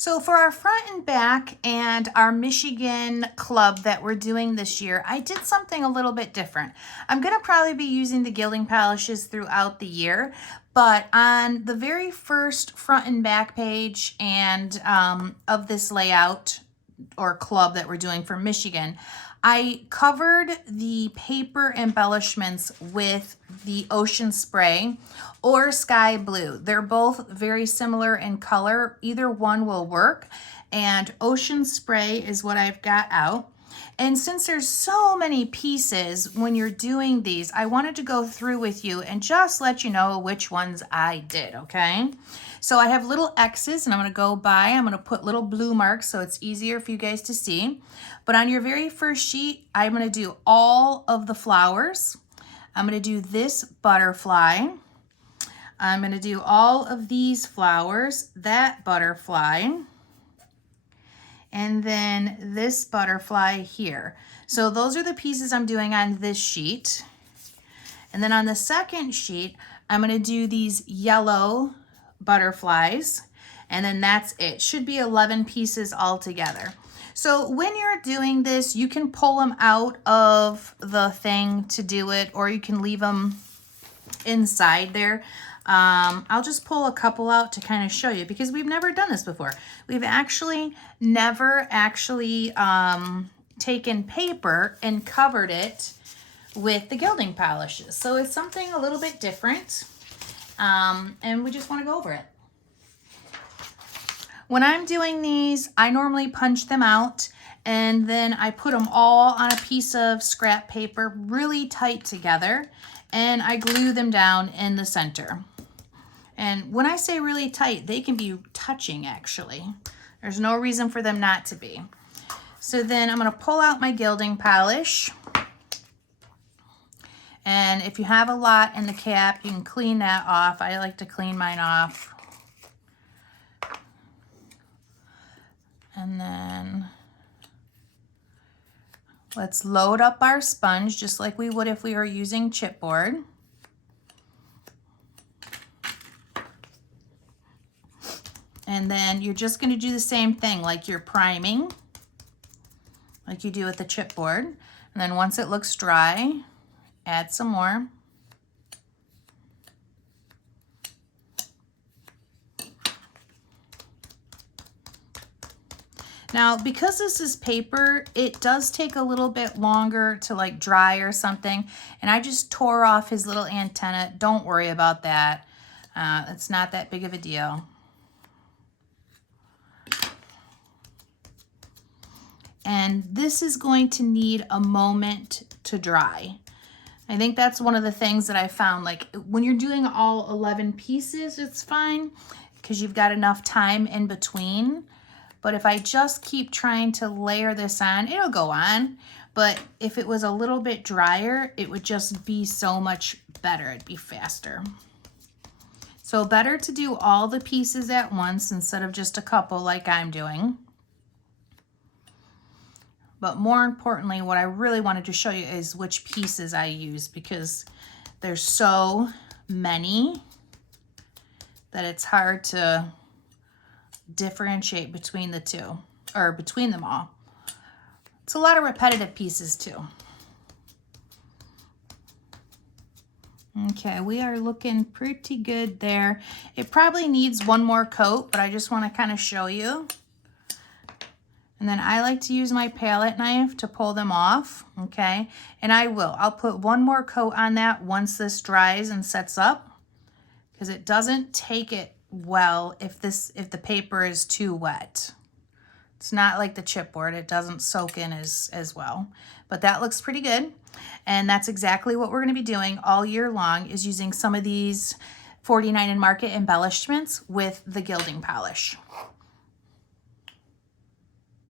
So for our front and back and our Michigan club that we're doing this year, I did something a little bit different. I'm going to probably be using the gilding polishes throughout the year, but on the very first front and back page and of this layout or club that we're doing for Michigan, I covered the paper embellishments with the Ocean Spray or Sky Blue. They're both very similar in color. Either one will work. And Ocean Spray is what I've got out. And since there's so many pieces when you're doing these, I wanted to go through with you and just let you know which ones I did, okay? So I have little X's and I'm gonna go by, I'm gonna put little blue marks so it's easier for you guys to see. But on your very first sheet, I'm gonna do all of the flowers. I'm gonna do this butterfly. I'm gonna do all of these flowers, that butterfly, and then this butterfly here. So those are the pieces I'm doing on this sheet. And then on the second sheet, I'm gonna do these yellow butterflies, and then that's it. Should be 11 pieces all together. So when you're doing this, you can pull them out of the thing to do it, or you can leave them inside there. I'll just pull a couple out to kind of show you because we've never done this before. We've actually never taken paper and covered it with the gilding polishes. So it's something a little bit different. And we just want to go over it. When I'm doing these, I normally punch them out and then I put them all on a piece of scrap paper really tight together and I glue them down in the center. And when I say really tight, they can be touching actually. There's no reason for them not to be. So then I'm going to pull out my gilding polish. And if you have a lot in the cap, you can clean that off. I like to clean mine off. And then let's load up our sponge just like we would if we were using chipboard. And then you're just going to do the same thing like you're priming, like you do with the chipboard. And then once it looks dry, add some more. Now, because this is paper, it does take a little bit longer to like dry or something. And I just tore off his little antenna. Don't worry about that. It's not that big of a deal. And this is going to need a moment to dry. I think that's one of the things that I found, like when you're doing all 11 pieces, it's fine because you've got enough time in between. But if I just keep trying to layer this on, it'll go on. But if it was a little bit drier, it would just be so much better. It'd be faster. So better to do all the pieces at once instead of just a couple like I'm doing. But more importantly, what I really wanted to show you is which pieces I use because there's so many that it's hard to differentiate between the two or between them all. It's a lot of repetitive pieces too. Okay, we are looking pretty good there. It probably needs one more coat, but I just want to kind of show you. And then I like to use my palette knife to pull them off, okay? And I'll put one more coat on that once this dries and sets up because it doesn't take it well if the paper is too wet. It's not like the chipboard, it doesn't soak in as well. But that looks pretty good. And that's exactly what we're gonna be doing all year long is using some of these 49 and Market embellishments with the gilding polish.